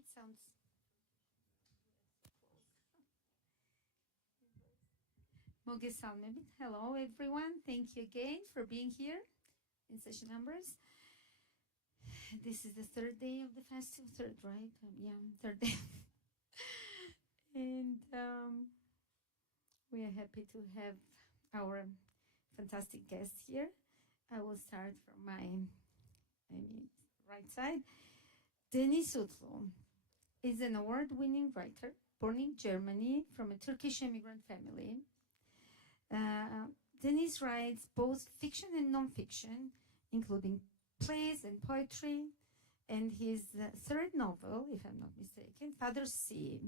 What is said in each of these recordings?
it sounds. Moge Salmebit. Hello, everyone. Thank you again for being here in such numbers. This is the third day of the festival. Third, right? Third day. And we are happy to have our fantastic guest here. I will start from my right side. Deniz Utlu is an award-winning writer born in Germany from a Turkish immigrant family. Deniz writes both fiction and non-fiction, including plays and poetry. And his third novel, if I'm not mistaken, Father's Sea,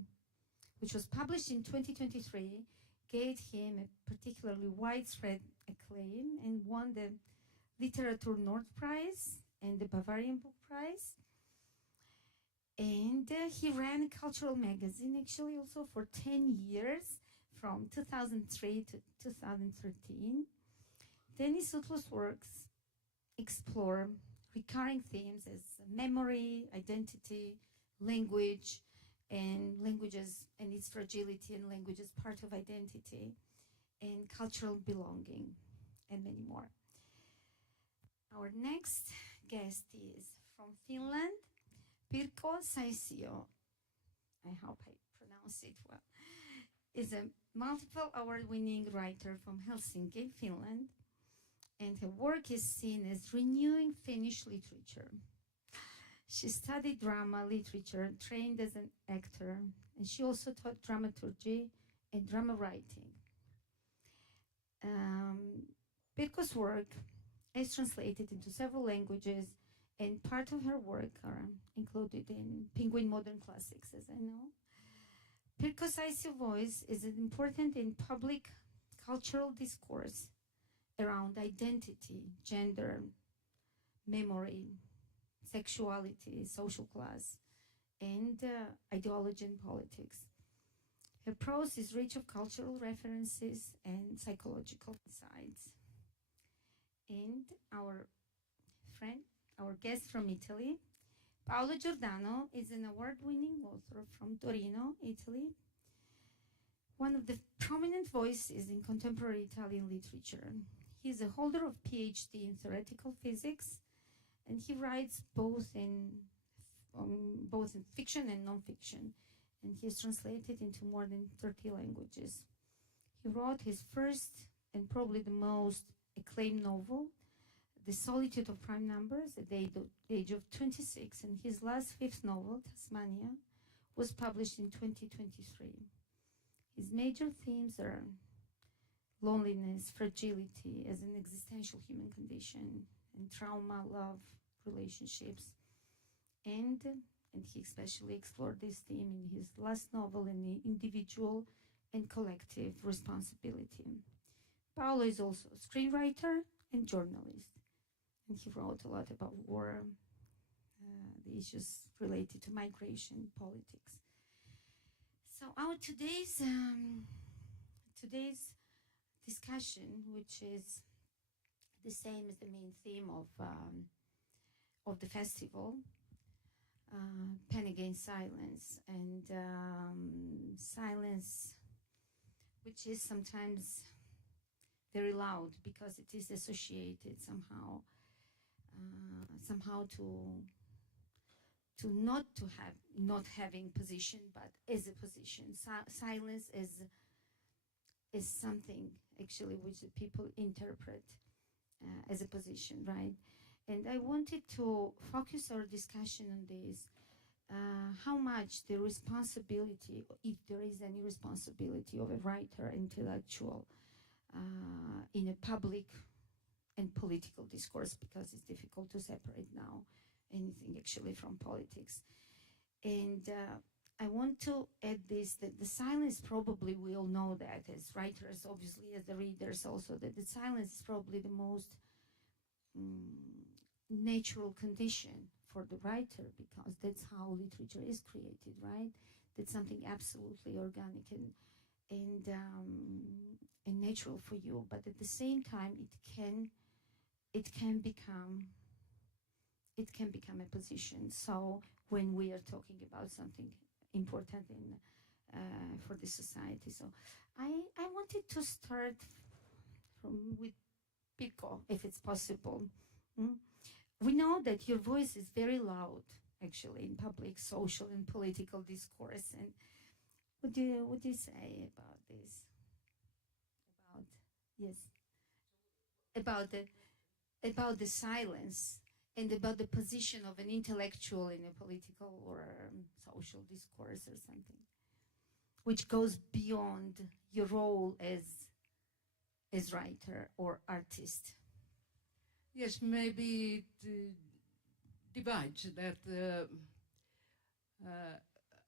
which was published in 2023, gave him a particularly widespread acclaim and won the Literatur Nord Prize and the Bavarian Book Prize. And he ran a cultural magazine, actually, also for 10 years, from 2003 to 2013. Deniz Utlu's works explore recurring themes as memory, identity, language, and languages and its fragility, and language as part of identity, and cultural belonging, and many more. Our next guest is from Finland, Pirkko Saisio. I hope I pronounce it well. Is a multiple award-winning writer from Helsinki, Finland, and her work is seen as renewing Finnish literature. She studied drama, literature, trained as an actor, and she also taught dramaturgy and drama writing. Pirkko's work is translated into several languages, and part of her work are included in Penguin Modern Classics, as I know. Pirkko Saisio's voice is important in public cultural discourse around identity, gender, memory, sexuality, social class, and ideology and politics. Her prose is rich of cultural references and psychological insights. And our guest from Italy, Paolo Giordano, is an award-winning author from Torino, Italy, one of the prominent voices in contemporary Italian literature. He is a holder of PhD in theoretical physics, and he writes both in fiction and non-fiction, and he is translated into more than 30 languages. He wrote his first and probably the most acclaimed novel, The Solitude of Prime Numbers, at the age of 26, and his last fifth novel, Tasmania, was published in 2023. His major themes are loneliness, fragility as an existential human condition, and trauma, love, relationships. And he especially explored this theme in his last novel, in the individual and collective responsibility. Paolo is also a screenwriter and journalist, and he wrote a lot about war, the issues related to migration, politics. So our today's discussion, which is the same as the main theme of the festival, Pen Against Silence, and silence, which is sometimes very loud because it is associated somehow to not having position, but as a position. Silence is something actually which the people interpret as a position, right? And I wanted to focus our discussion on this, how much the responsibility, if there is any responsibility of a writer, intellectual, in a public and political discourse, because it's difficult to separate now anything actually from politics. And I want to add this, that the silence, probably we all know that as writers, obviously as the readers also, that the silence is probably the most natural condition for the writer, because that's how literature is created, right? That's something absolutely organic and natural for you, but at the same time it can become a position. So when we are talking about something important for the society. So I wanted to start with Pirkko, if it's possible. Mm? We know that your voice is very loud, actually, in public, social, and political discourse. And what do you say about this? About yes, about the silence and about the position of an intellectual in a political or social discourse or something, which goes beyond your role as writer or artist. Yes, maybe it divides that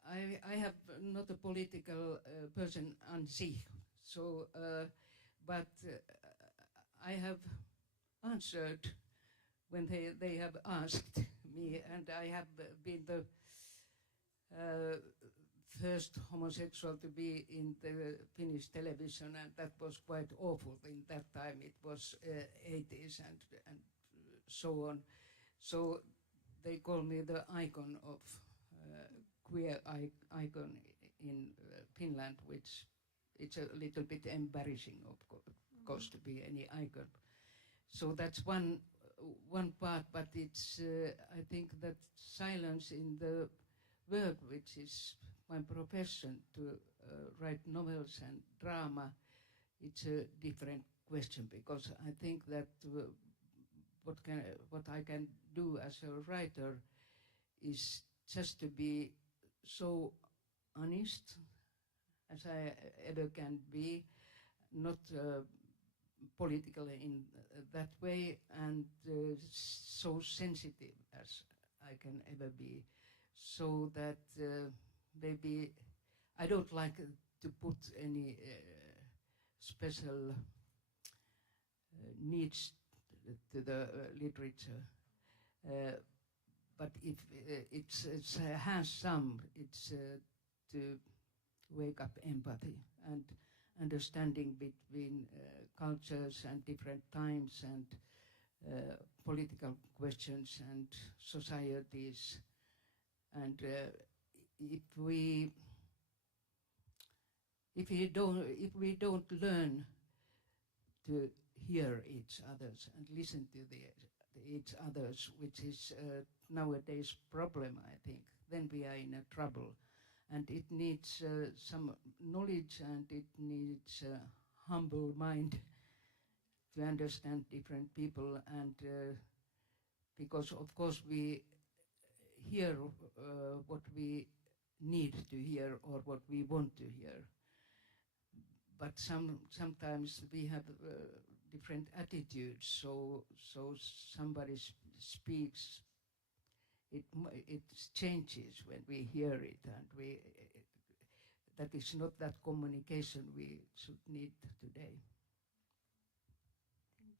I have not a political person on sich, so but I have answered when they have asked me, and I have been the first homosexual to be in the Finnish television, and that was quite awful. In that time, it was 80s and so on. So they call me the icon of queer icon in Finland, which it's a little bit embarrassing, of course, to be any icon. So that's one part, but it's I think that silence in the work, which is my profession, to write novels and drama, it's a different question, because I think that what I can do as a writer is just to be so honest as I ever can be, not political in that way, and so sensitive as I can ever be, so that maybe I don't like to put any special needs to the literature, but if it has some, it's to wake up empathy and understanding between cultures and different times and political questions and societies. And if we don't learn to hear each others and listen to each others, which is nowadays problem, I think, then we are in a trouble. And it needs some knowledge, and it needs a humble mind to understand different people, and because of course we hear what we need to hear or what we want to hear, but sometimes we have different attitudes, so somebody speaks, it changes when we hear it, and that is not that communication we should need today. Thank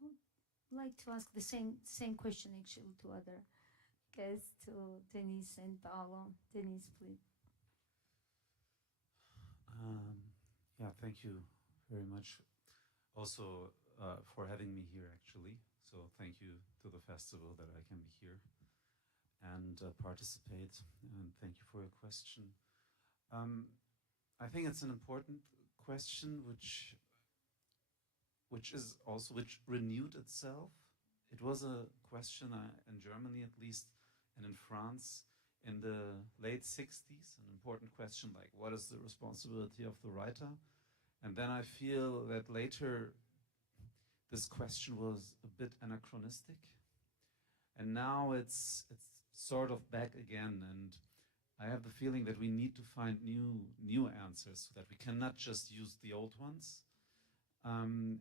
you. I would like to ask the same question actually to other guests, to Deniz and Paolo. Deniz, please. Yeah, thank you very much also for having me here, actually. So thank you to the festival that I can be here and participate, and thank you for your question. I think it's an important question which renewed itself. It was a question in Germany, at least, and in France in the late 60s, an important question like, what is the responsibility of the writer? And then I feel that later this question was a bit anachronistic, and now it's sort of back again, and I have the feeling that we need to find new answers, so that we cannot just use the old ones. And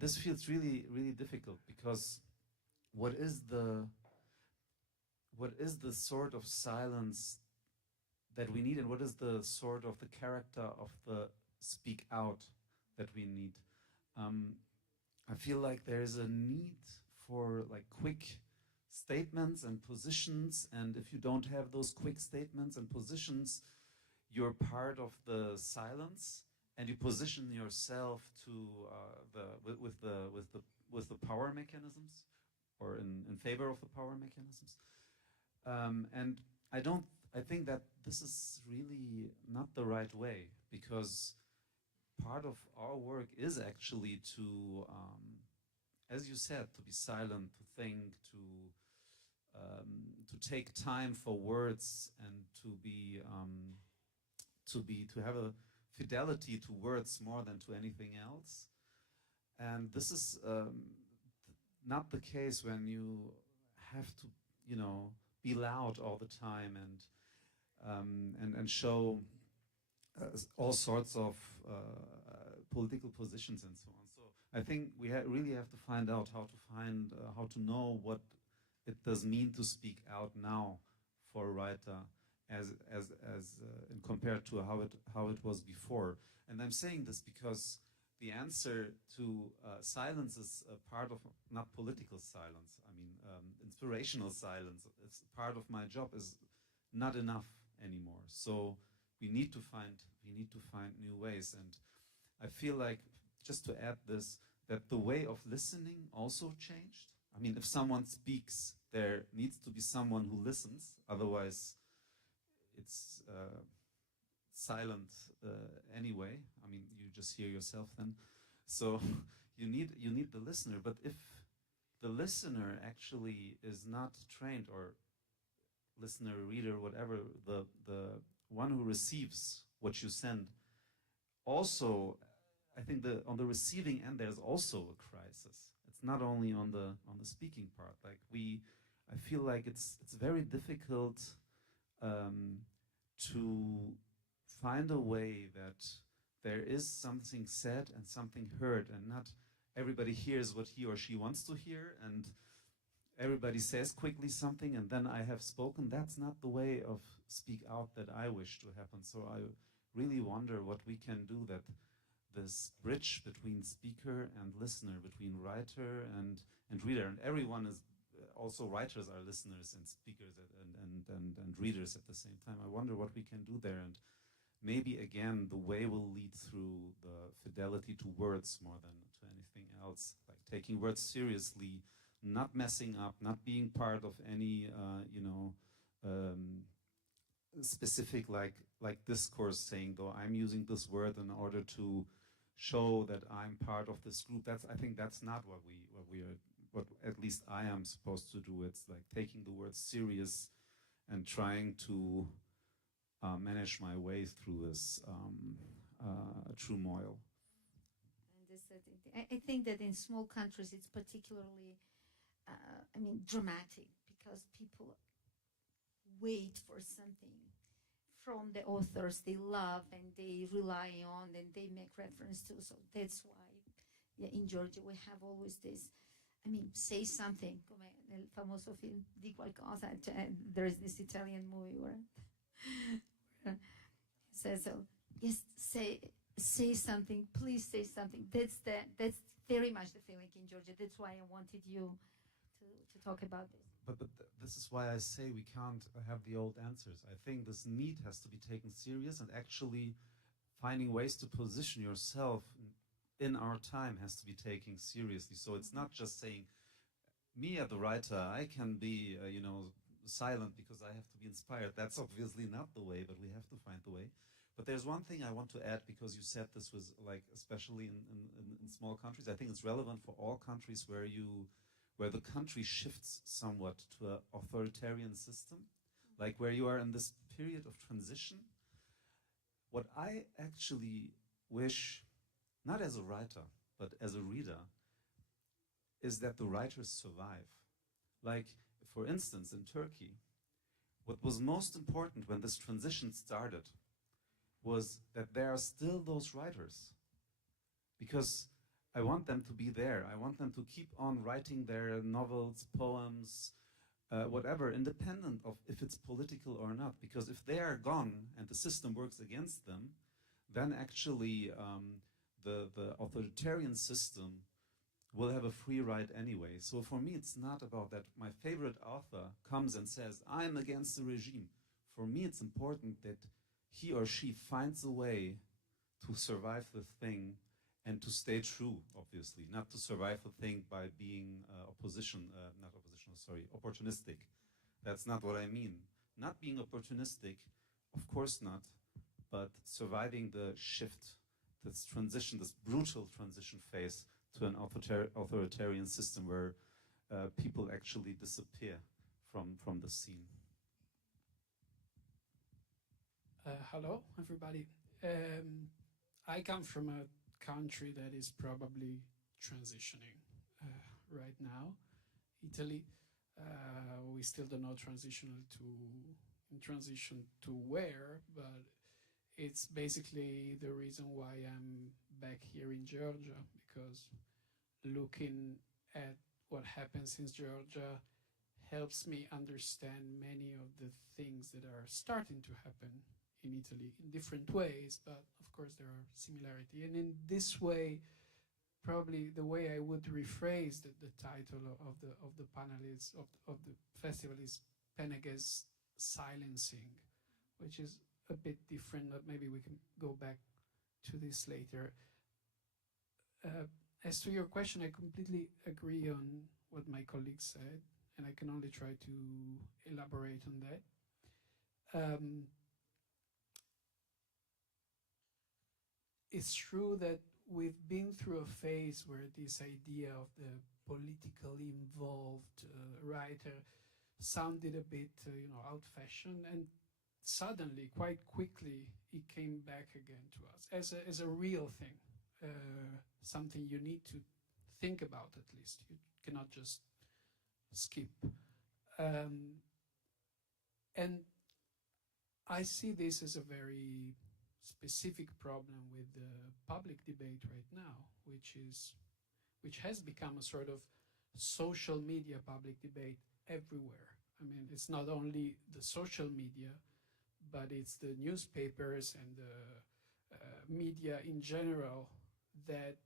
this feels really, really difficult, because what is the sort of silence that we need, and what is the sort of the character of the speak out that we need? I feel like there is a need for like quick statements and positions, and if you don't have those quick statements and positions, you're part of the silence, and you position yourself to with the power mechanisms, or in favor of the power mechanisms. And I don't. I think that this is really not the right way, because part of our work is actually to, as you said, to be silent, to think, to take time for words, and to have a fidelity to words more than to anything else. And this is not the case when you have to, be loud all the time, and show all sorts of political positions and so on. So I think we really have to find out how to know what it does mean to speak out now for a writer, as compared to how it was before. And I'm saying this because the answer to silence is a part of not political silence. I mean, inspirational silence. It's part of my job is not enough anymore. So we need to find new ways. And I feel like, just to add this, that the way of listening also changed. I mean, if someone speaks, there needs to be someone who listens. Otherwise, it's silent anyway. I mean, you just hear yourself then. So you need the listener. But if the listener actually is not trained, or listener, reader, whatever, the one who receives what you send, also, I think on the receiving end there's also a crisis. It's not only on the speaking part. Like I feel like it's very difficult to find a way that there is something said and something heard, and not everybody hears what he or she wants to hear, and everybody says quickly something, and then I have spoken. That's not the way of speak out that I wish to happen. So I really wonder what we can do, that this bridge between speaker and listener, between writer and reader, and everyone is, also writers are listeners and speakers and readers at the same time. I wonder what we can do there, and maybe again the way will lead through the fidelity to words more than to anything else, like taking words seriously, not messing up, not being part of any specific like discourse, saying, though I'm using this word in order to show that I'm part of this group. I think that's not what at least I am supposed to do. It's like taking the word serious and trying to manage my way through this turmoil. I think that in small countries it's particularly, dramatic, because people wait for something from the authors they love and they rely on and they make reference to. So that's why, in Georgia we have always this. Say something. Come nel famoso film Di qualcosa. There is this Italian movie where it says, "So yes, say something. Please say something." That's very much the feeling in Georgia. That's why I wanted you to talk about this. But this is why I say we can't have the old answers. I think this need has to be taken serious, and actually finding ways to position yourself in our time has to be taken seriously. So it's not just saying, me as the writer, I can be, silent because I have to be inspired. That's obviously not the way, but we have to find the way. But there's one thing I want to add, because you said this was like, especially in small countries, I think it's relevant for all countries where the country shifts somewhat to an authoritarian system, like where you are in this period of transition. What I actually wish, not as a writer, but as a reader, is that the writers survive. Like, for instance, in Turkey, what was most important when this transition started was that there are still those writers. Because I want them to be there. I want them to keep on writing their novels, poems, whatever, independent of if it's political or not. Because if they are gone and the system works against them, then actually the authoritarian system will have a free ride anyway. So for me, it's not about that my favorite author comes and says, I'm against the regime. For me, it's important that he or she finds a way to survive the thing and to stay true, obviously, not to survive the thing by being opportunistic. That's not what I mean. Not being opportunistic, of course not, but surviving the shift, this transition, this brutal transition phase to an authoritarian system where people actually disappear from the scene. Hello, everybody. I come from a country that is probably transitioning right now, Italy. We still don't know transition to where, but it's basically the reason why I'm back here in Georgia, because looking at what happens in Georgia helps me understand many of the things that are starting to happen in Italy in different ways, but of course there are similarity. And in this way, probably the way I would rephrase the title of the panel is of the festival is Peneghe's Silencing, which is a bit different, but maybe we can go back to this later. As to your question, I completely agree on what my colleague said, and I can only try to elaborate on that. It's true that we've been through a phase where this idea of the politically involved writer sounded a bit, old-fashioned, and suddenly, quite quickly, it came back again to us as a real thing, something you need to think about at least. You cannot just skip. And I see this as a very specific problem with the public debate right now, which has become a sort of social media public debate everywhere. I mean, it's not only the social media, but it's the newspapers and the media in general that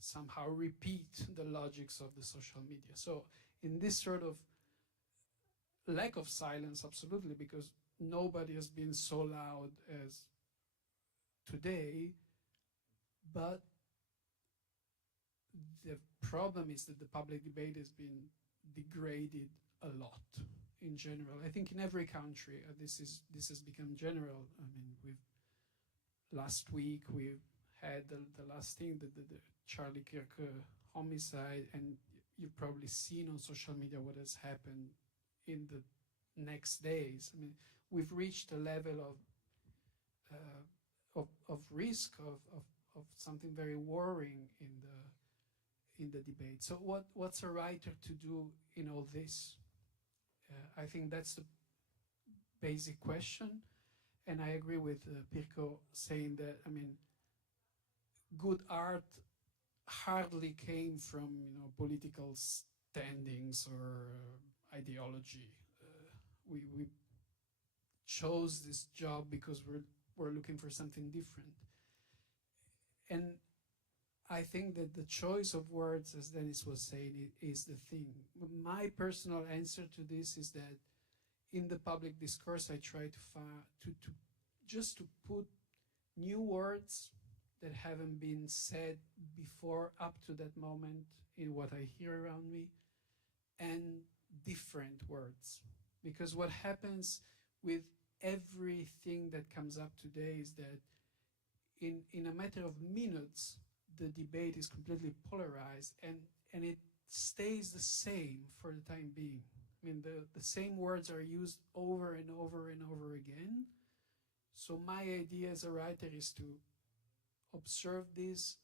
somehow repeat the logics of the social media. So in this sort of lack of silence, absolutely, because nobody has been so loud as today, but the problem is that the public debate has been degraded a lot in general. I think in every country this has become general. I mean, last week we had the last thing, the Charlie Kirk homicide, and you've probably seen on social media what has happened in the next days. I mean, we've reached a level of risk of something very worrying in the debate. So what's a writer to do in all this? I think that's the basic question, and I agree with Pirkko saying that, I mean, good art hardly came from political standings or ideology. We chose this job because we're looking for something different. And I think that the choice of words, as Deniz was saying, is the thing. My personal answer to this is that in the public discourse, I try to put new words that haven't been said before up to that moment in what I hear around me, and different words. Because what happens with everything that comes up today is that in a matter of minutes, the debate is completely polarized, and it stays the same for the time being. I mean, the same words are used over and over and over again. So my idea as a writer is to observe this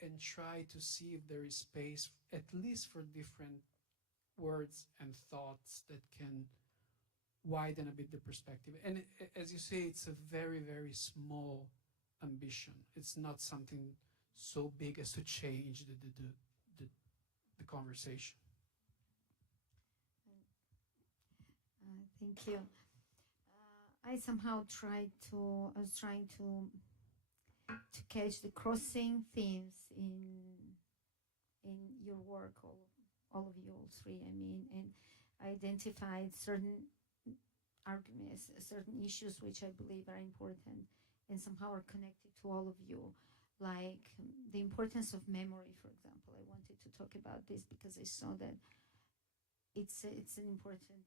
and try to see if there is space, at least for different words and thoughts that can widen a bit the perspective. And as you say, it's a very, very small ambition. It's not something so big as to change the conversation. Thank you. I was trying to catch the crossing themes in your work, all of you, all three, I mean, and I identified certain arguments, certain issues which I believe are important and somehow are connected to all of you, like the importance of memory, for example. I wanted to talk about this because I saw that it's an important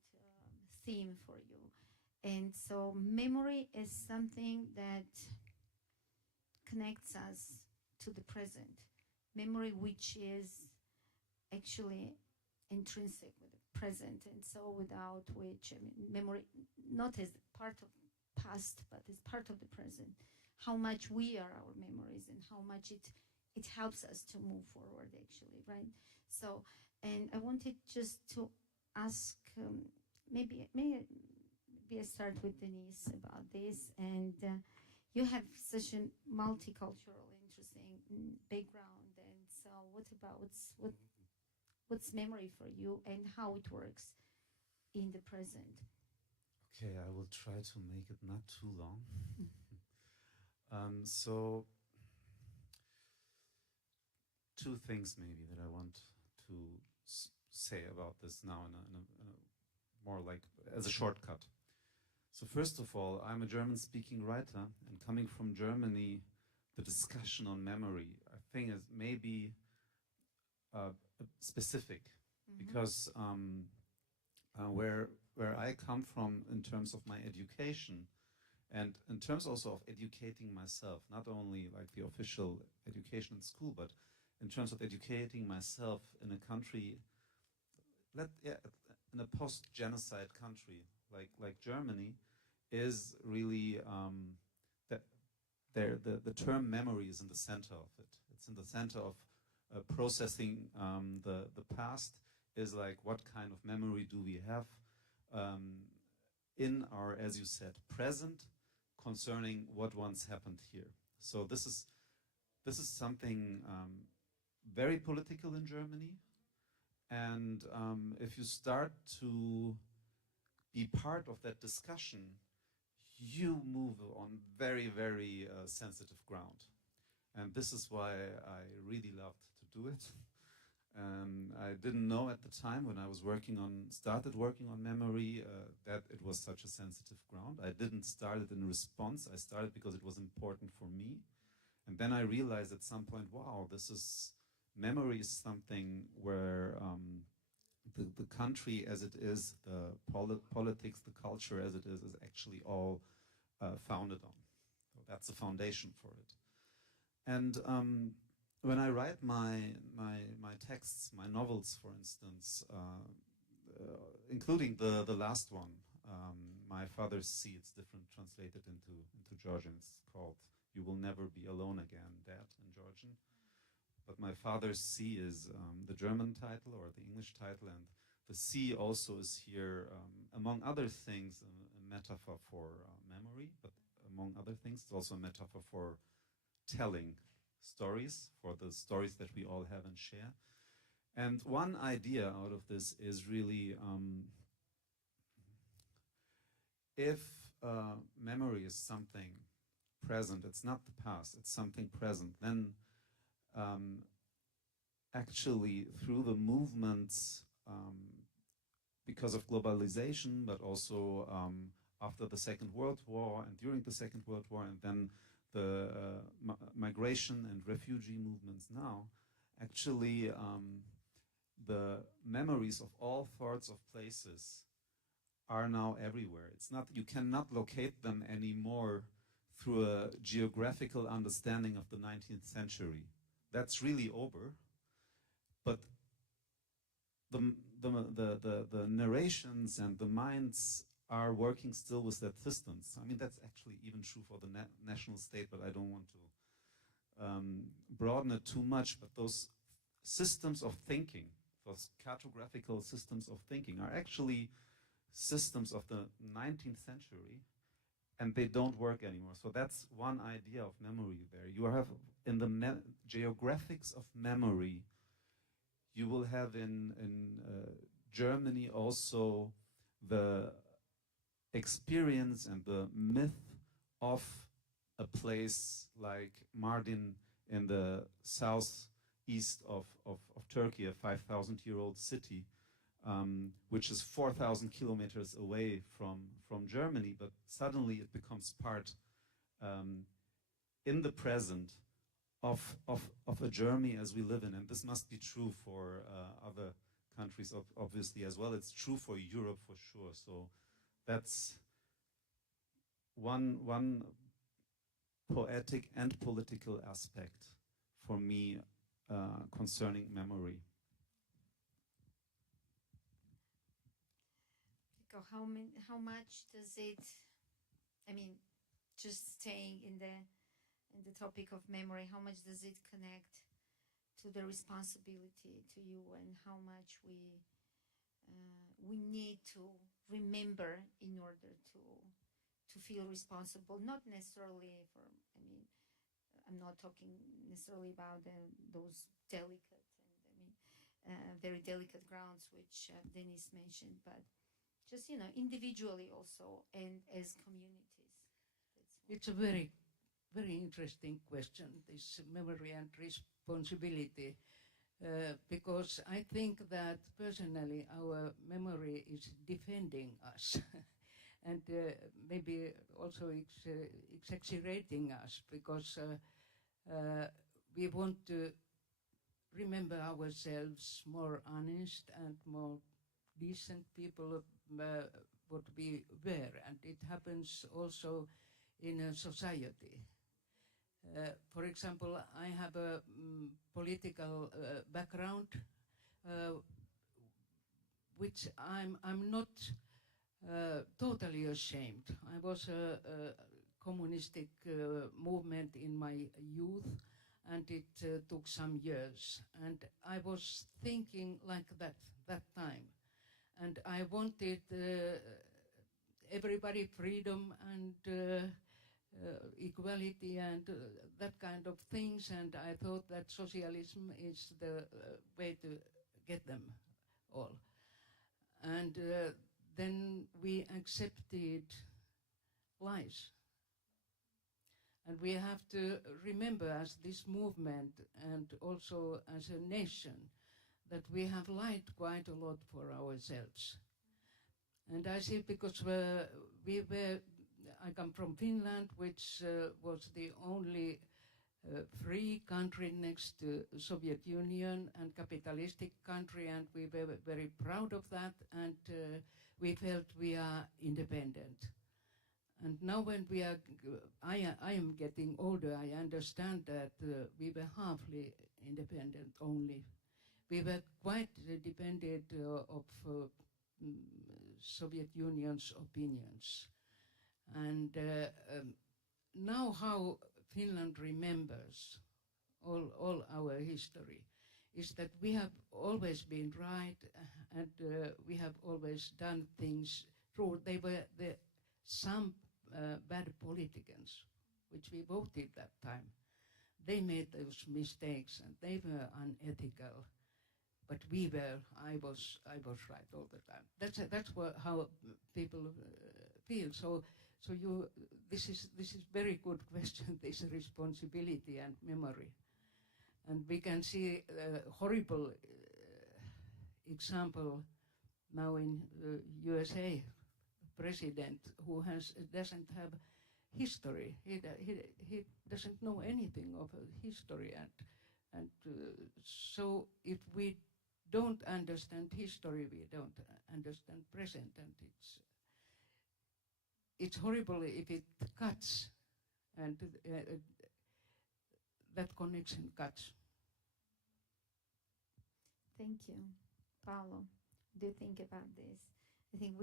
theme for you. And so memory is something that connects us to the present. Memory which is actually intrinsic with the present, and so without which, I mean, memory not as part of past, but as part of the present. How much we are our memories, and how much it helps us to move forward, actually, right? So, and I wanted just to ask, maybe I start with Deniz about this, and you have such a multicultural, interesting background, and so what's memory for you, and how it works in the present? Okay, I will try to make it not too long. So, two things maybe that I want to say about this now in a more like as a shortcut. So first of all, I'm a German-speaking writer, and coming from Germany, the discussion on memory, I think, is maybe specific, because where I come from in terms of my education, and in terms also of educating myself, not only like the official education in school, but in terms of educating myself in a country, in a post-genocide country like Germany, is really the term memory is in the center of it. It's in the center of processing the past. Is like, what kind of memory do we have in our, as you said, present, concerning what once happened here. So this is something very political in Germany, and if you start to be part of that discussion, you move on very, very sensitive ground. And this is why I really loved to do it. I didn't know at the time when I was started working on memory that it was such a sensitive ground. I didn't start it in response. I started because it was important for me. And then I realized at some point, wow, memory is something where the country as it is, the politics, the culture as it is actually all founded on. So that's the foundation for it. And when I write my texts, my novels, for instance, including the last one, My Father's Sea, it's different translated into Georgian. It's called You Will Never Be Alone Again, Dad, in Georgian. But My Father's Sea is the German title or the English title, and the sea also is here, among other things, a metaphor for memory, but among other things, it's also a metaphor for telling stories, for the stories that we all have and share. And one idea out of this is really, if memory is something present, it's not the past, it's something present, then actually through the movements, because of globalization, but also after the Second World War and during the Second World War, and then the migration and refugee movements now, actually the memories of all sorts of places are now everywhere. It's not, you cannot locate them anymore through a geographical understanding of the 19th century. That's really over. But the narrations and the minds are working still with that distance. I mean, that's actually even true for the national state, but I don't want to broaden it too much. But those systems of thinking, those cartographical systems of thinking, are actually systems of the 19th century, and they don't work anymore. So that's one idea of memory there. You have in the geographics of memory, you will have in Germany also the experience and the myth of a place like Mardin in the southeast of Turkey, a 5,000-year-old city, which is 4,000 kilometers away from Germany, but suddenly it becomes part in the present of a Germany as we live in. And this must be true for other countries obviously as well. It's true for Europe for sure. So that's one poetic and political aspect for me concerning memory. How much does it, I mean, just staying in the topic of memory, how much does it connect to the responsibility to you, and how much we need to remember in order to feel responsible, not necessarily for, I mean, I'm not talking necessarily about those delicate and very delicate grounds which Deniz mentioned, but just, individually also and as communities. It's a very, very interesting question, this memory and responsibility, because I think that personally our memory is defending us and maybe also exaggerating us, because we want to remember ourselves more honest and more decent people what we were, and it happens also in a society. For example, I have a political background, which I'm not totally ashamed. I was a communistic movement in my youth, and it took some years. And I was thinking like that time. And I wanted everybody freedom and equality and that kind of things. And I thought that socialism is the way to get them all. And then we accepted lies. And we have to remember, as this movement and also as a nation, that we have lied quite a lot for ourselves. And I see, because I come from Finland, which was the only free country next to Soviet Union and capitalistic country, and we were very proud of that, and we felt we are independent. And now when I am getting older, I understand that we were halfly independent only. We were quite dependent of Soviet Union's opinions. And now how Finland remembers all our history is that we have always been right, and we have always done things true. They were some bad politicians, which we voted that time. They made those mistakes and they were unethical. But I was right all the time. That's how people feel. So this is very good question, this responsibility and memory. And we can see a horrible example now in USA, president who doesn't have history. He doesn't know anything of history, and so if we don't understand history, we don't understand present, and it's horrible if it cuts, and that connection cuts. Thank you. Paolo, what do you think about this? I think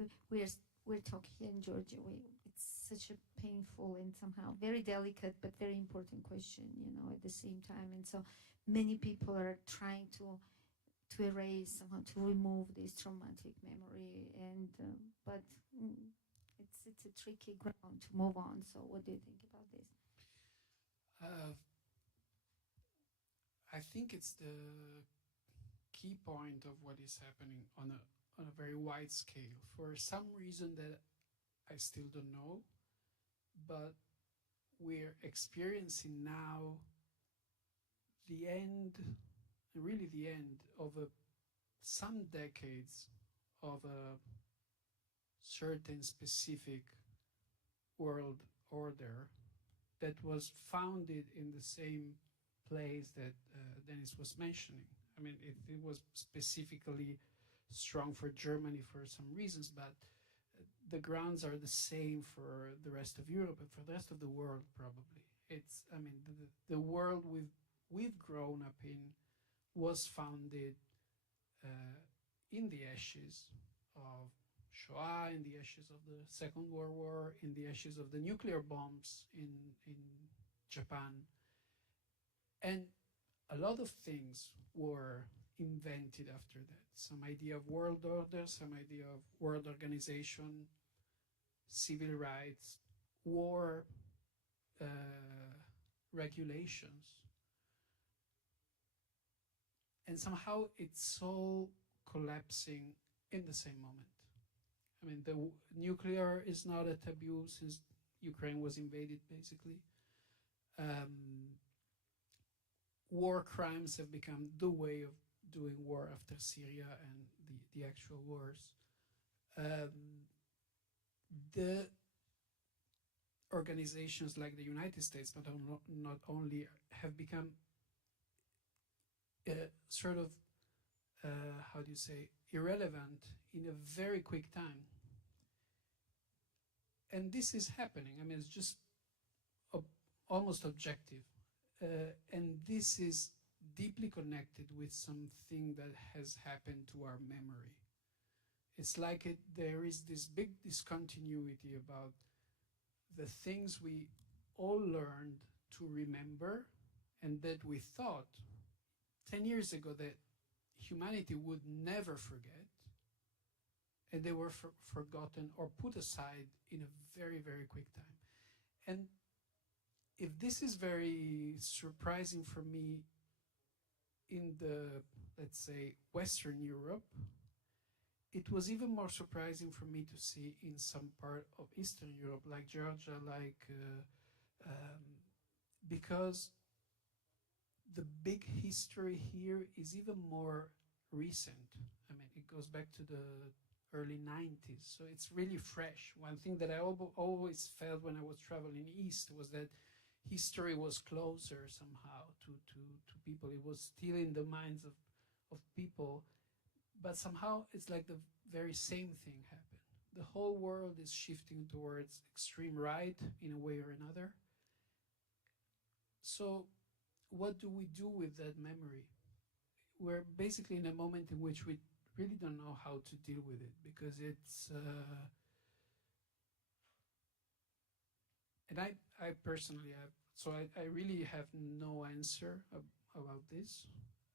we're talking here in Georgia. It's such a painful and somehow very delicate but very important question, at the same time. And so many people are trying to erase, somehow to remove this traumatic memory. And but it's a tricky ground to move on. So what do you think about this? I think it's the key point of what is happening on a very wide scale for some reason that I still don't know, but we're experiencing now the end, really the end of some decades of a certain specific world order that was founded in the same place that Deniz was mentioning. I mean, it was specifically strong for Germany for some reasons, but the grounds are the same for the rest of Europe and for the rest of the world, probably. It's, I mean, the world we've grown up in was founded in the ashes of Shoah, in the ashes of the Second World War, in the ashes of the nuclear bombs in Japan. And a lot of things were invented after that. Some idea of world order, some idea of world organization, civil rights, war regulations. And somehow it's all collapsing in the same moment. I mean, the nuclear is not a taboo since Ukraine was invaded, basically. War crimes have become the way of doing war after Syria and the actual wars. The organizations like the United States, but not only, have become sort of, how do you say, irrelevant in a very quick time. And this is happening. I mean, it's just almost objective. And this is deeply connected with something that has happened to our memory. It's like there is this big discontinuity about the things we all learned to remember and that we thought 10 years ago that humanity would never forget, and they were forgotten or put aside in a very, very quick time. And if this is very surprising for me in the, let's say, Western Europe, it was even more surprising for me to see in some part of Eastern Europe, like Georgia, because the big history here is even more recent. I mean, it goes back to the early 90s, so it's really fresh. One thing that I always felt when I was traveling east was that history was closer somehow to people. It was still in the minds of people, but somehow it's like the very same thing happened. The whole world is shifting towards extreme right in a way or another. So what do we do with that memory? We're basically in a moment in which we really don't know how to deal with it, because it's and I personally have, so I really have no answer about this.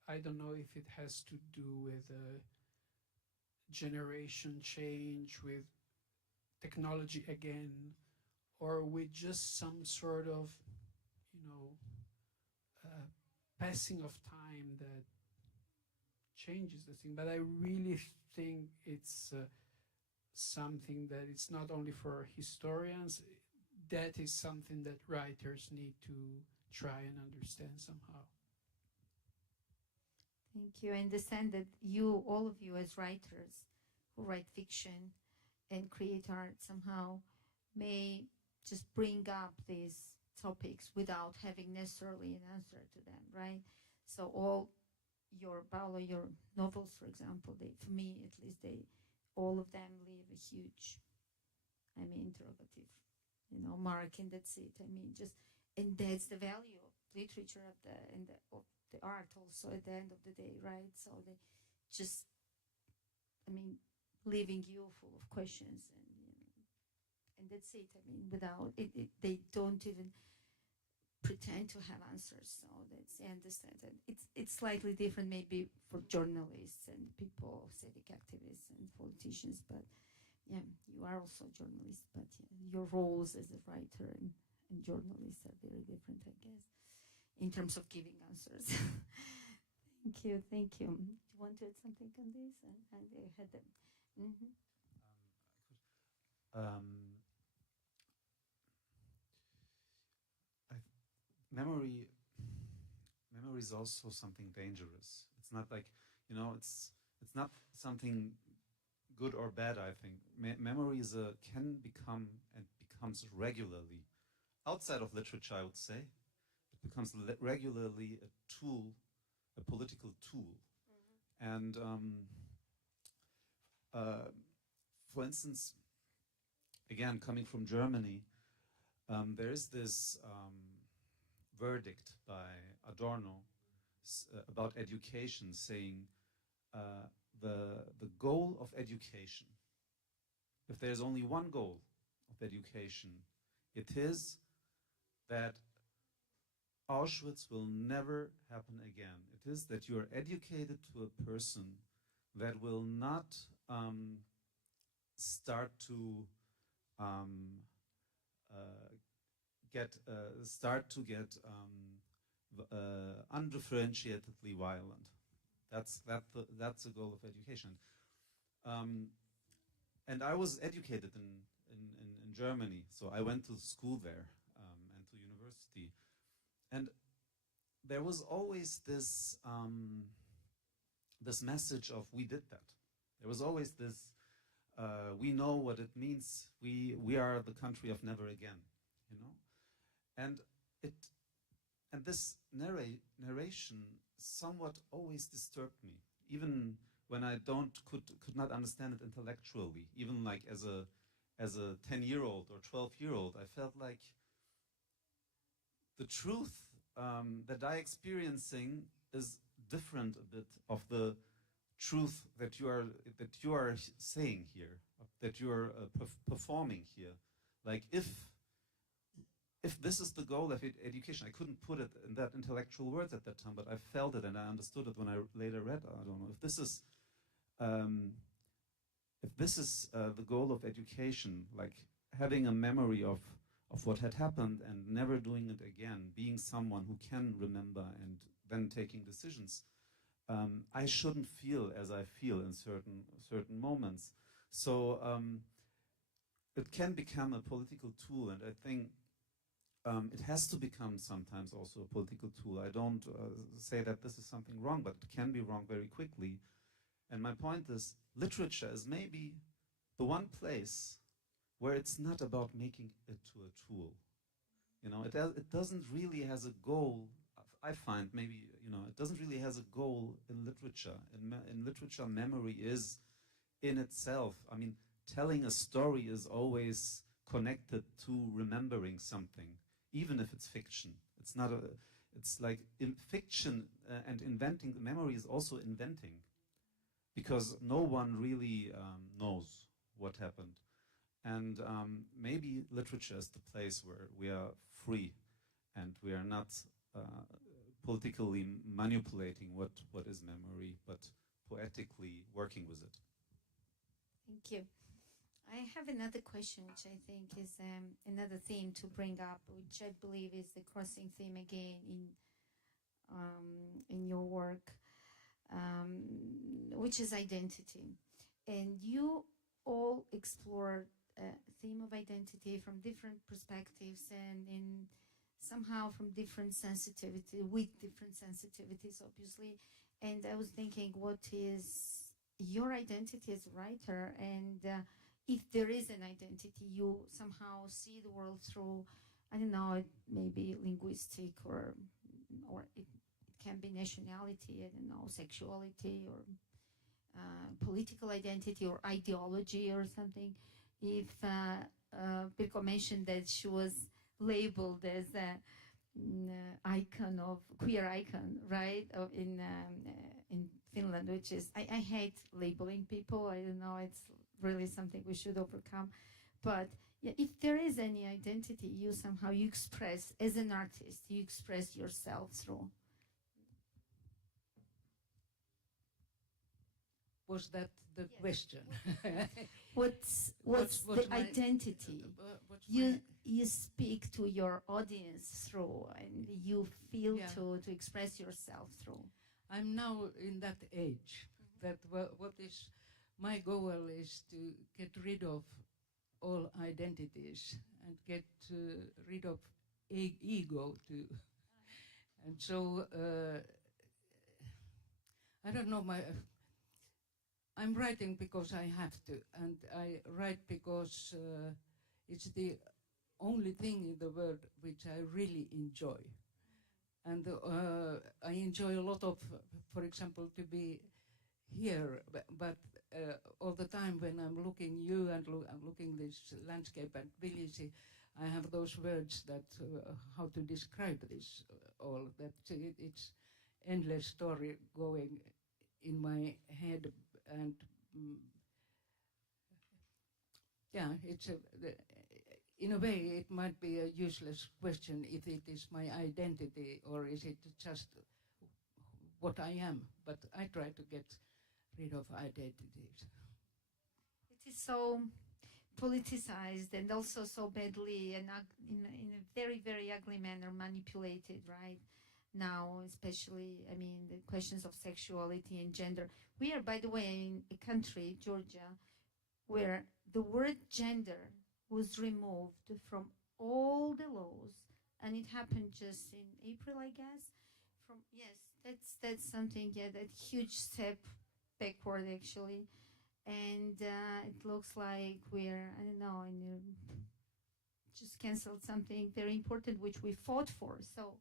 I don't know if it has to do with generation change, with technology again, or with just some sort of, passing of time that changes the thing. But I really think it's something that it's not only for historians. That is something that writers need to try and understand somehow. Thank you. I understand that all of you as writers who write fiction and create art somehow may just bring up these topics without having necessarily an answer to them, right? So Paolo, your novels, for example, for me at least, all of them leave a huge, interrogative, mark, and that's it. And that's the value of literature of the art also at the end of the day, right? So they just, leaving you full of questions, and that's it. Without it, they don't even pretend to have answers. So I understand that it's slightly different maybe for journalists and people, civic activists and politicians, but yeah, you are also a journalist, but your roles as a writer and journalist are very different, I guess, in terms of giving answers. Thank you. Do you want to add something on this? And I had them. Mm-hmm. Memory is also something dangerous. It's not like, it's not something good or bad, I think. Memory can become and becomes regularly, outside of literature, I would say, it becomes regularly a tool, a political tool. Mm-hmm. And for instance, again, coming from Germany, there is this verdict by Adorno about education, saying the goal of education, if there's only one goal of education, it is that Auschwitz will never happen again. It is that you are educated to a person that will not start to get undifferentiatedly violent. That's the goal of education. And I was educated in Germany, so I went to school there and to university, and there was always this this message of we did that. There was always this we know what it means. We are the country of never again, you know, and this narration somewhat always disturbed me, even when I could not understand it intellectually. Even like as a 10-year-old or 12-year-old, I felt like the truth that I experiencing is different a bit of the truth that you are saying here, that you are performing here. Like if this is the goal of education, I couldn't put it in that intellectual words at that time, but I felt it and I understood it when I later read. I don't know if this is the goal of education, like having a memory of what had happened and never doing it again, being someone who can remember and then taking decisions. I shouldn't feel as I feel in certain moments. So it can become a political tool, and I think it has to become sometimes also a political tool. I don't say that this is something wrong, but it can be wrong very quickly. And my point is, literature is maybe the one place where it's not about making it to a tool. You know, it doesn't really has a goal. I find maybe, you know, it doesn't really has a goal in literature. In literature, memory is in itself. I mean, telling a story is always connected to remembering something, even if it's fiction. It's not it's like in fiction and inventing memory is also inventing, because no one really knows what happened. And maybe literature is the place where we are free and we are not politically manipulating what is memory, but poetically working with it. Thank you. I have another question, which I think is another theme to bring up, which I believe is the crossing theme again in your work, which is identity. And you all explore theme of identity from different perspectives and in somehow from different sensitivity, with different sensitivities, obviously. And I was thinking, what is your identity as a writer? And if there is an identity, you somehow see the world through, I don't know, maybe linguistic or it can be nationality, I don't know, sexuality or political identity or ideology or something. If Pirkko mentioned that she was labeled as an icon of queer icon, right? In Finland, which is I hate labeling people. I don't know. It's really something we should overcome. But yeah, if there is any identity, you express as an artist. You express yourself through. Was that the question? What's the identity? You speak to your audience through, and you feel to express yourself through. I'm now in that age that what is my goal is to get rid of all identities and get rid of ego too. And so I don't know, I'm writing because I have to, and I write because it's the only thing in the world which I really enjoy. And I enjoy a lot of, for example, to be here, but all the time when I'm looking you and I'm looking this landscape and Tbilisi, I have those words that how to describe this all. That it's endless story going in my head, and yeah, it's in a way it might be a useless question if it is my identity or is it just what I am. But I try to get rid of identities. It is so politicized and also so badly and in a very, very ugly manner manipulated, right? Now, especially, I mean, the questions of sexuality and gender. We are, by the way, in a country, Georgia, where the word gender was removed from all the laws, and it happened just in April, I guess. From yes, that's something. Yeah, that huge step backward actually, and it looks like we're I don't know, and just canceled something very important which we fought for. So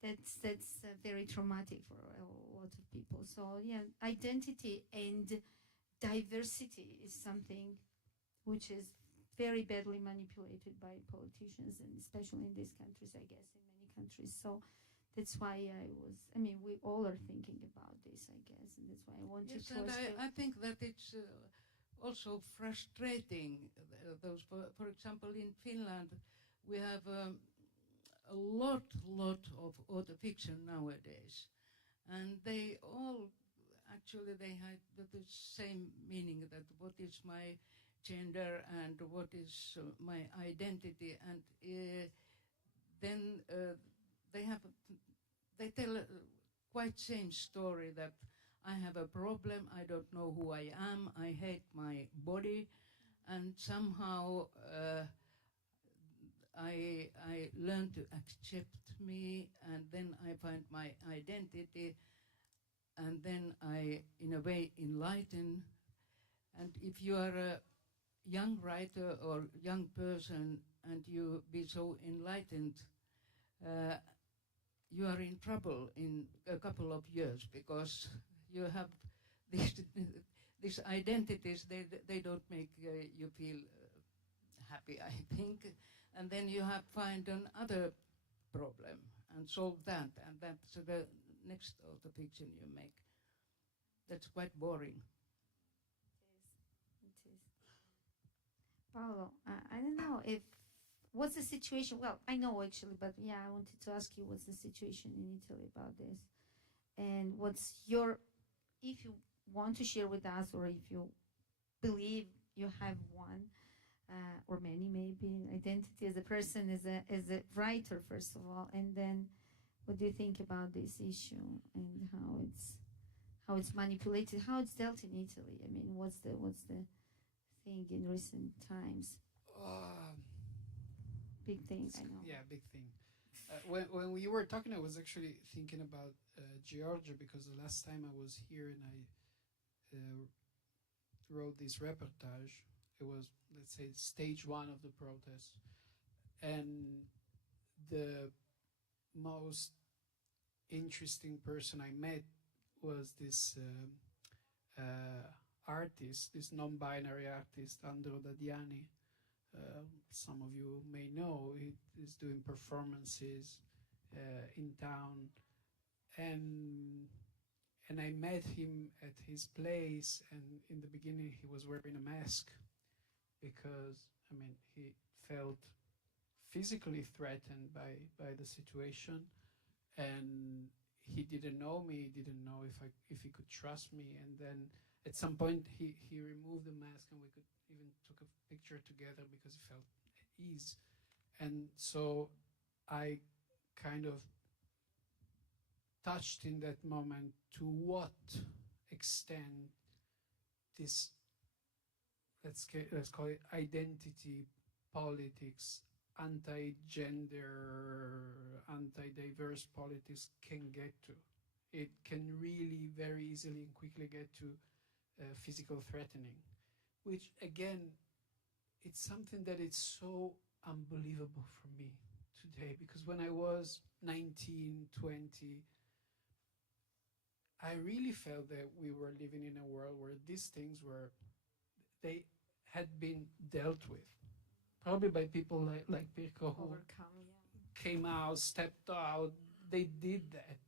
that's very traumatic for a lot of people. So yeah, identity and diversity is something which is very badly manipulated by politicians, and especially in these countries, I guess, in many countries. So that's why I mean, we all are thinking about this, I guess, and that's why I wanted Yes, to and ask you. I think that it's also frustrating. Those, for example, in Finland, we have a lot of auto fiction nowadays, and they all actually they had the same meaning, that what is my gender and what is my identity, and then they tell a quite same story, that I have a problem, I don't know who I am, I hate my body, and somehow I learn to accept me, and then I find my identity, and then I, in a way, enlighten. And if you are a young writer or young person and you be so enlightened, you are in trouble in a couple of years, because you have these identities, they don't make you feel happy, I think. And then you have find another problem and solve that, and that's the next autofiction you make. That's quite boring. It is. Paolo, I don't know if what's the situation. Well, I know actually, but yeah, I wanted to ask you what's the situation in Italy about this, and what's your, if you want to share with us, or if you believe you have one, or many maybe, identity as a person, as a writer first of all, and then what do you think about this issue and how it's manipulated, how it's dealt in Italy? I mean, what's the thing in recent times? Big thing, I know. Yeah, big thing. When we were talking, I was actually thinking about Georgia, because the last time I was here and I wrote this reportage, it was, let's say, stage one of the protest, and the most interesting person I met was this artist, this non-binary artist, Andro Dadiani. Some of you may know, he is doing performances in town, and I met him at his place, and in the beginning he was wearing a mask, because, I mean, he felt physically threatened by the situation, and he didn't know me, he didn't know if he could trust me, and then at some point he removed the mask, and we could even took a picture together because he felt at ease. And so I kind of touched in that moment to what extent this, let's call it identity politics, anti-gender, anti-diverse politics can get to. It can really very easily and quickly get to physical threatening, which again, it's something that is so unbelievable for me today, because when I was 19, 20, I really felt that we were living in a world where these things they had been dealt with, probably by people like Pirkko, who Overcome, yeah. came out, stepped out. They did that,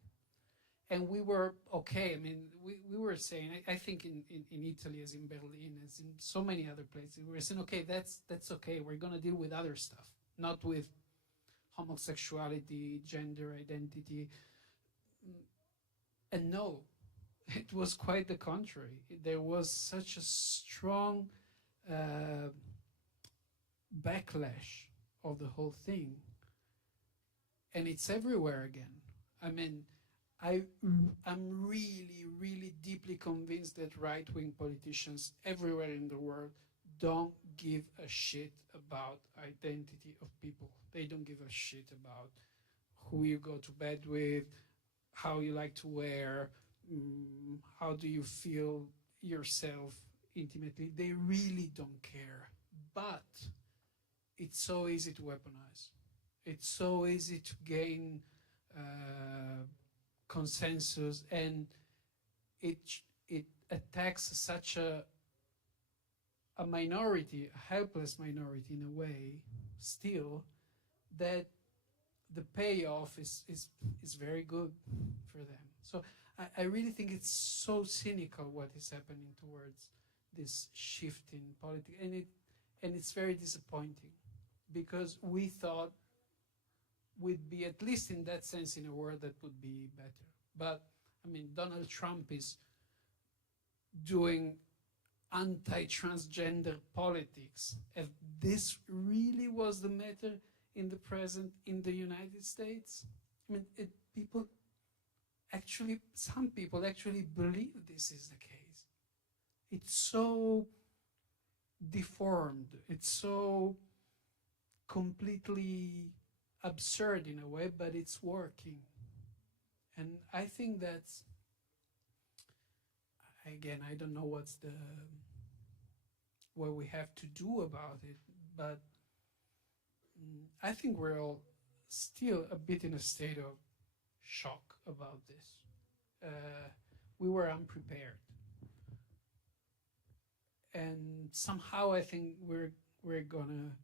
and we were okay. I mean, we were saying, I think in Italy, as in Berlin, as in so many other places, we were saying, okay, that's okay. We're gonna deal with other stuff, not with homosexuality, gender identity. And no, it was quite the contrary. There was such a strong backlash of the whole thing, and it's everywhere again. I mean, I'm really, really deeply convinced that right-wing politicians everywhere in the world don't give a shit about identity of people. They don't give a shit about who you go to bed with, how you like to wear, how do you feel yourself intimately. They really don't care. But it's so easy to weaponize. It's so easy to gain consensus, and it attacks such a minority, a helpless minority in a way, still, that the payoff is very good for them. So I really think it's so cynical what is happening towards this shift in politics, and it's very disappointing, because we thought we'd be, at least in that sense, in a world that would be better. But I mean, Donald Trump is doing anti-transgender politics. If this really was the matter in the present in the United States, I mean, some people actually believe this is the case. It's so deformed. It's so completely absurd in a way, but it's working. And I think that's, again, I don't know what we have to do about it, but I think we're all still a bit in a state of shock about this. We were unprepared, and somehow I think we're gonna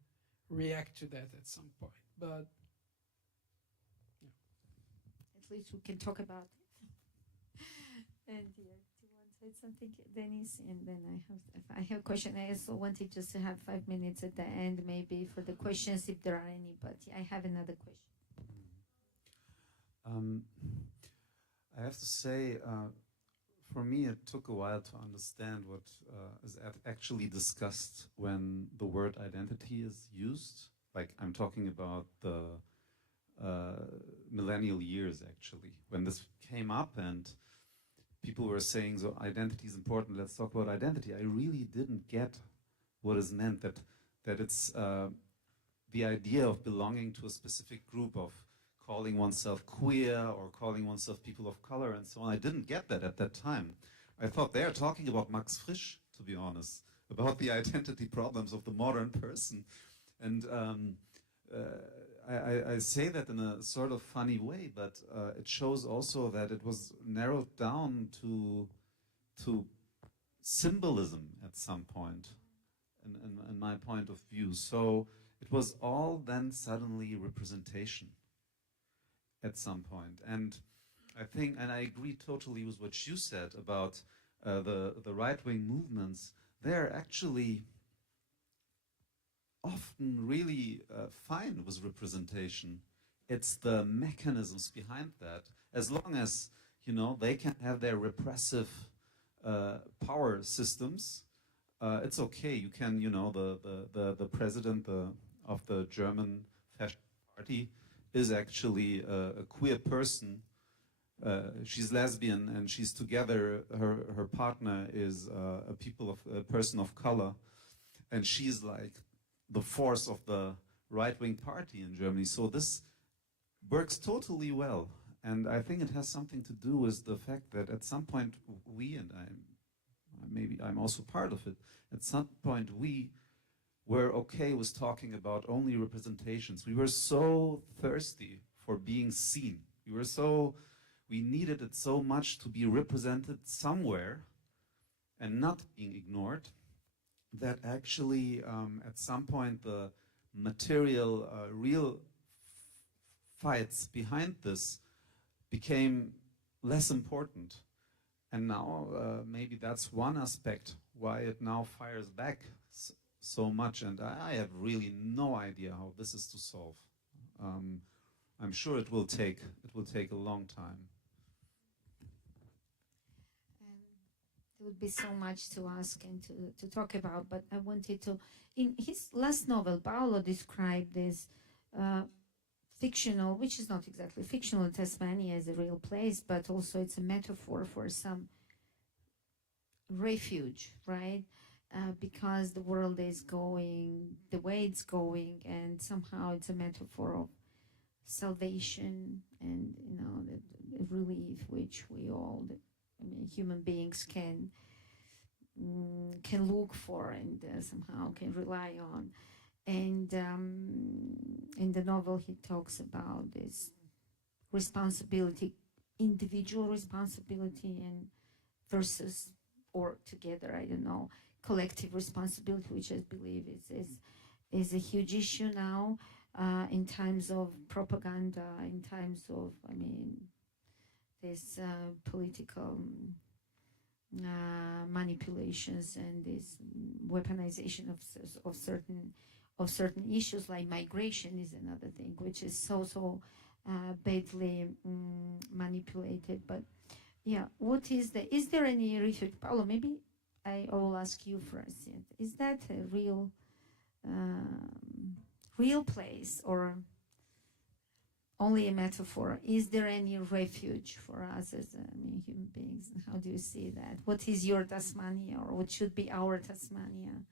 react to that at some point. But At least we can talk about it. And yeah, do you want to say something, Deniz? And then I have a question. I also wanted just to have 5 minutes at the end, maybe for the questions if there are any. But I have another question. I have to say, for me, it took a while to understand what is actually discussed when the word identity is used. Like, I'm talking about the millennial years, actually, when this came up and people were saying, so identity is important, let's talk about identity. I really didn't get what is meant, that it's the idea of belonging to a specific group, of calling oneself queer or calling oneself people of color and so on. I didn't get that at that time. I thought they are talking about Max Frisch, to be honest, about the identity problems of the modern person. And I say that in a sort of funny way, but it shows also that it was narrowed down to symbolism at some point, in my point of view. So it was all then suddenly representation at some point. And I think, and I agree totally with what you said about the right-wing movements. They're actually often really fine with representation. It's the mechanisms behind that. As long as, you know, they can have their repressive power systems, it's okay. You can, you know, the president of the German fascist party is actually a queer person. She's lesbian and she's together. Her partner is a person of color, and she's like the force of the right-wing party in Germany. So this works totally well, and I think it has something to do with the fact that at some point we, and I'm also part of it, at some point we were okay with talking about only representations. We were so thirsty for being seen. we needed it so much to be represented somewhere and not being ignored, that actually at some point the material, real fights behind this became less important. And now maybe that's one aspect why it now fires back so much. And I have really no idea how this is to solve. I'm sure it will take a long time. There would be so much to ask and to talk about, but I wanted to, in his last novel, Paolo described this fictional, which is not exactly fictional, Tasmania as a real place, but also it's a metaphor for some refuge, right? Because the world is going the way it's going, and somehow it's a metaphor of salvation and, you know, the relief which we all, human beings can look for and somehow can rely on. And in the novel he talks about this responsibility, individual responsibility, and versus, or together, I don't know, collective responsibility, which I believe is a huge issue now in times of propaganda, in times of, this political manipulations and this weaponization of certain issues, like migration is another thing, which is so badly manipulated. But yeah, is there any refuge? Paolo, maybe I will ask you first. Is that a real place, or only a metaphor? Is there any refuge for us as human beings? How do you see that? What is your Tasmania, or what should be our Tasmania?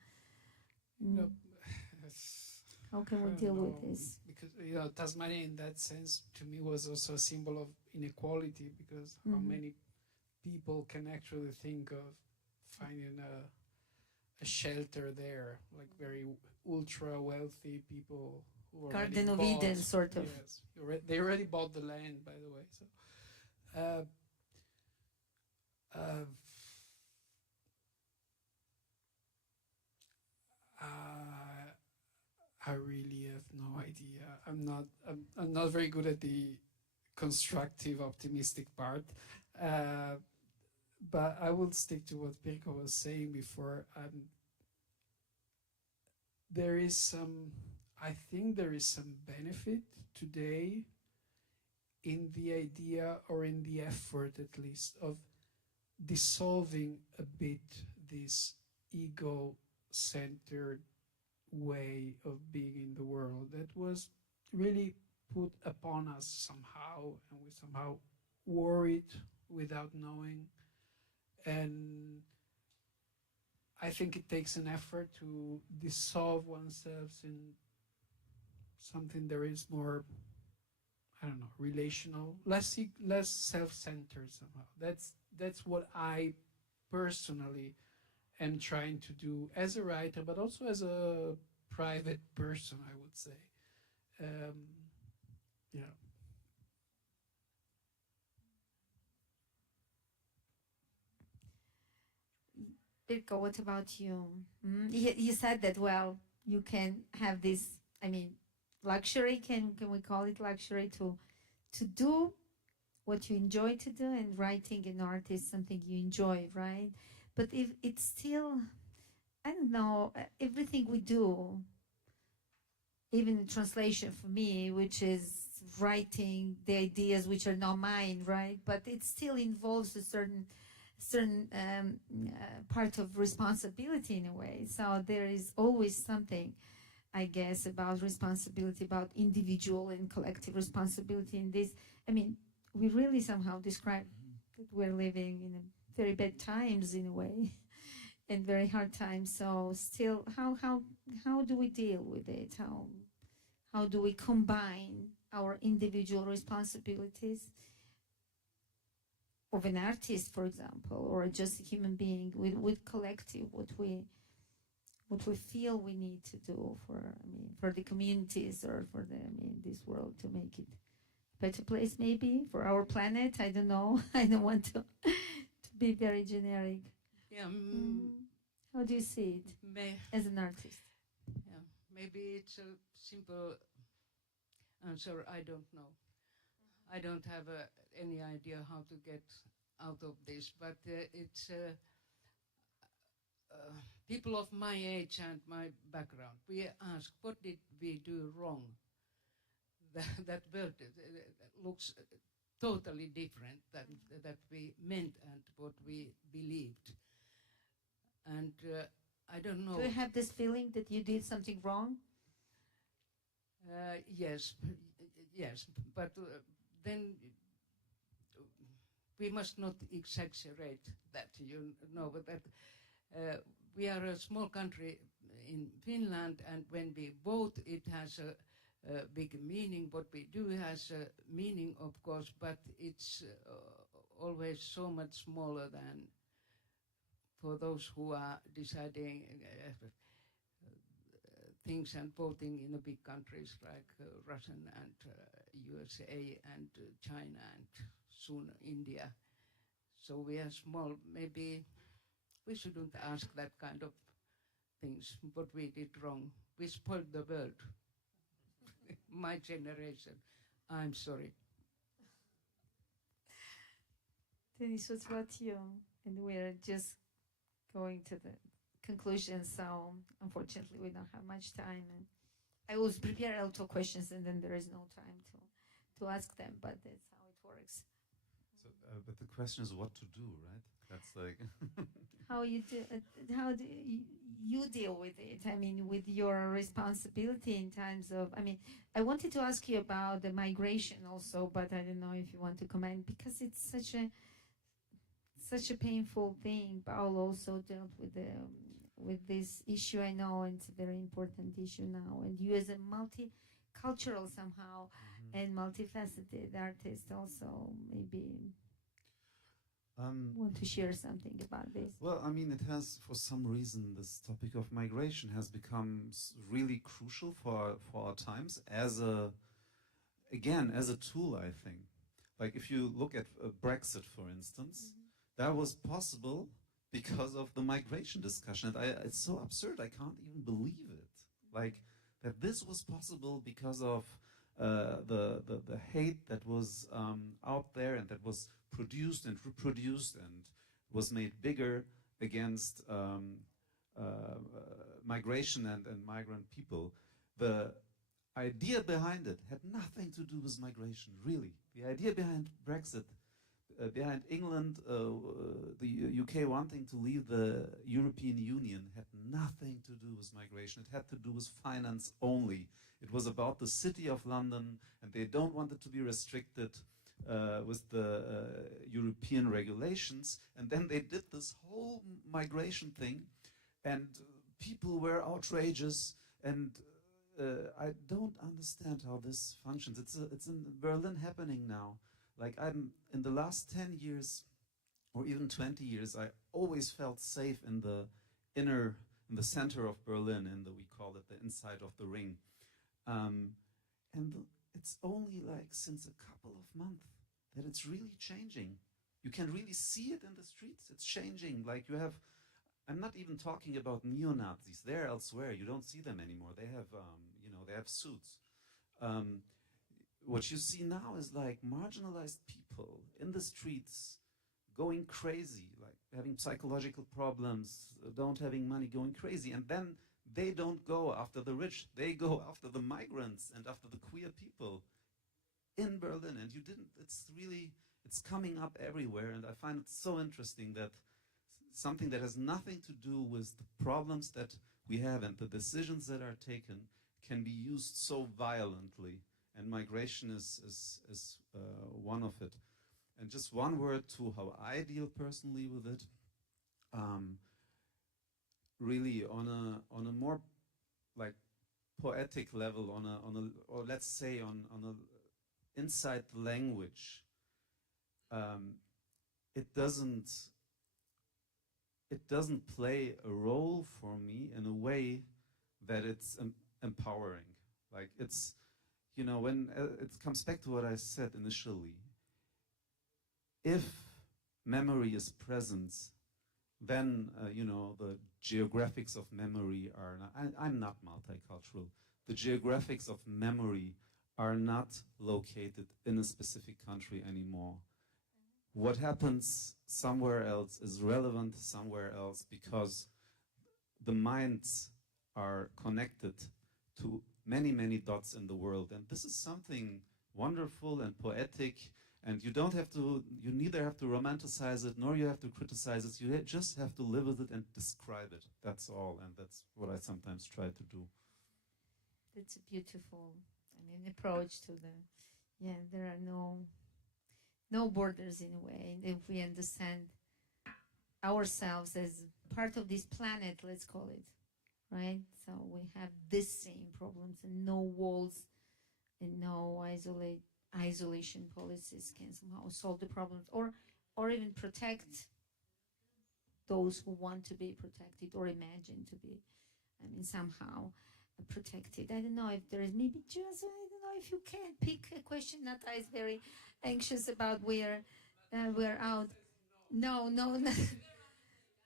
How can we deal with this? Because Tasmania, in that sense, to me was also a symbol of inequality, because how many people can actually think of finding a shelter there, like very ultra wealthy people who Garden of Eden, sort of. Yes, they already bought the land, by the way. So, I really have no idea. I'm not very good at the constructive, optimistic part. But I will stick to what Pirkko was saying before. I think there is some benefit today in the idea, or in the effort at least, of dissolving a bit this ego-centered way of being in the world that was really put upon us somehow, and we somehow wore it without knowing. And I think it takes an effort to dissolve oneself in something that is more, I don't know, relational, less self-centered somehow. That's what I personally am trying to do as a writer, but also as a private person, I would say. Yeah. Pirkko, what about you? You said that, well, you can have this, luxury, can we call it luxury, to do what you enjoy to do, and writing and art is something you enjoy, right? But if it's still, I don't know, everything we do, even the translation for me, which is writing the ideas which are not mine, right? But it still involves a certain part of responsibility in a way. So there is always something, I guess, about responsibility, about individual and collective responsibility in this. We really somehow describe that we're living in a very bad times in a way, and very hard times. So still, how do we deal with it? How do we combine our individual responsibilities of an artist, for example, or just a human being, with collective, what we feel we need to do for the communities, or for this world, to make it better place maybe for our planet. I don't know. I don't want to be very generic. Yeah, How do you see it as an artist? yeah, maybe it's a simple answer. I don't know. I don't have any idea how to get out of this, but it's people of my age and my background. We ask, what did we do wrong? That world looks totally different than that we meant and what we believed. And I don't know. Do you have this feeling that you did something wrong? Yes, yes, but then we must not exaggerate that, you know, but that we are a small country in Finland, and when we vote, it has a big meaning. What we do has a meaning, of course, but it's always so much smaller than for those who are deciding things and voting in the big countries like Russian and USA and China and soon India. So we are small. Maybe we shouldn't ask that kind of things, what we did wrong. We spoiled the world. My generation. I'm sorry. Deniz, what about you? And we're just going to the conclusion, so unfortunately we don't have much time. And I was prepared also questions, and then there is no time to ask them, but that's how it works. So, but the question is what to do, right? That's like how do you deal with it? I mean, with your responsibility in times of, I mean, I wanted to ask you about the migration also, but I don't know if you want to comment, because it's such a painful thing. Paolo also dealt with this issue, I know, and it's a very important issue now. And you as a multicultural somehow and multifaceted artist also maybe want to share something about this. Well, I mean, it has, for some reason, this topic of migration has become really crucial for our times as a tool, I think. Like if you look at Brexit, for instance, that was possible because of the migration discussion. It's so absurd, I can't even believe it. Like that this was possible because of the hate that was out there and that was produced and reproduced and was made bigger against migration and migrant people. The idea behind it had nothing to do with migration, really. The idea behind Brexit, behind England, the UK wanting to leave the European Union, had nothing to do with migration. It had to do with finance only. It was about the city of London, and they don't want it to be restricted with the European regulations. And then they did this whole migration thing, and people were outrageous, and I don't understand how this functions. It's in Berlin happening now. Like in the last 10 years or even 20 years, I always felt safe in the center of Berlin, we call it the inside of the ring. And it's only like since a couple of months that it's really changing. You can really see it in the streets. It's changing. Like I'm not even talking about neo-Nazis. They're elsewhere. You don't see them anymore. They have, they have suits. What you see now is like marginalized people in the streets going crazy, like having psychological problems, don't having money, going crazy. And then they don't go after the rich. They go after the migrants and after the queer people in Berlin. And it's coming up everywhere. And I find it so interesting that something that has nothing to do with the problems that we have and the decisions that are taken can be used so violently. And migration is one of it. And just one word to how I deal personally with it. Really on a more like poetic level, or let's say on a inside the language. It doesn't play a role for me in a way that it's empowering. Like you know, when it comes back to what I said initially, if memory is present, then, you know, the geographics of memory are not, I'm not multicultural. The geographics of memory are not located in a specific country anymore. What happens somewhere else is relevant somewhere else because the minds are connected to many, many dots in the world. And this is something wonderful and poetic. And you don't have to, you neither have to romanticize it, nor you have to criticize it. You just have to live with it and describe it. That's all. And that's what I sometimes try to do. That's a beautiful, approach to the, there are no borders in a way. And if we understand ourselves as part of this planet, let's call it, right? So we have this same problems, and no walls and no isolation policies can somehow solve the problems, or even protect those who want to be protected or imagine to be, somehow protected. I don't know if there is maybe just, I don't know if you can pick a question. Nata is very anxious about where we're out. No,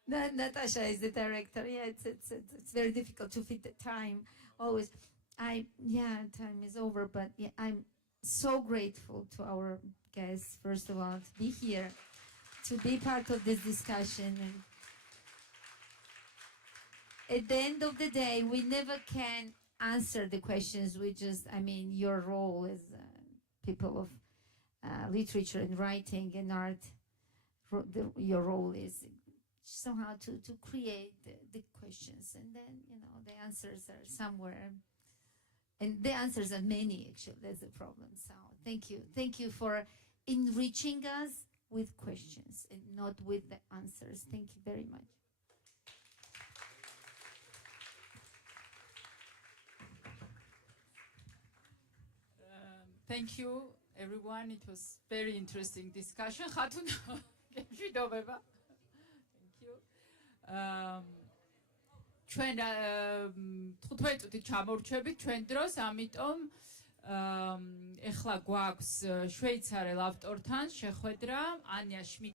Natasha is the director. Yeah, it's very difficult to fit the time always. Time is over, but yeah, I'm so grateful to our guests, first of all, to be here, to be part of this discussion. And at the end of the day, we never can answer the questions. We just, your role as people of literature and writing and art, your role is somehow to create the questions, and then, the answers are somewhere. And the answers are many, actually. That's the problem. So thank you. Thank you for enriching us with questions and not with the answers. Thank you very much. Thank you, everyone. It was very interesting discussion. Khatuna, thank you. ჩვენ 15 წუთი ჩამორჩებით ჩვენ დროს, ამიტომ ეხლა გვაქვს შვეიცარელ ავტორთან შეხვედრა ანია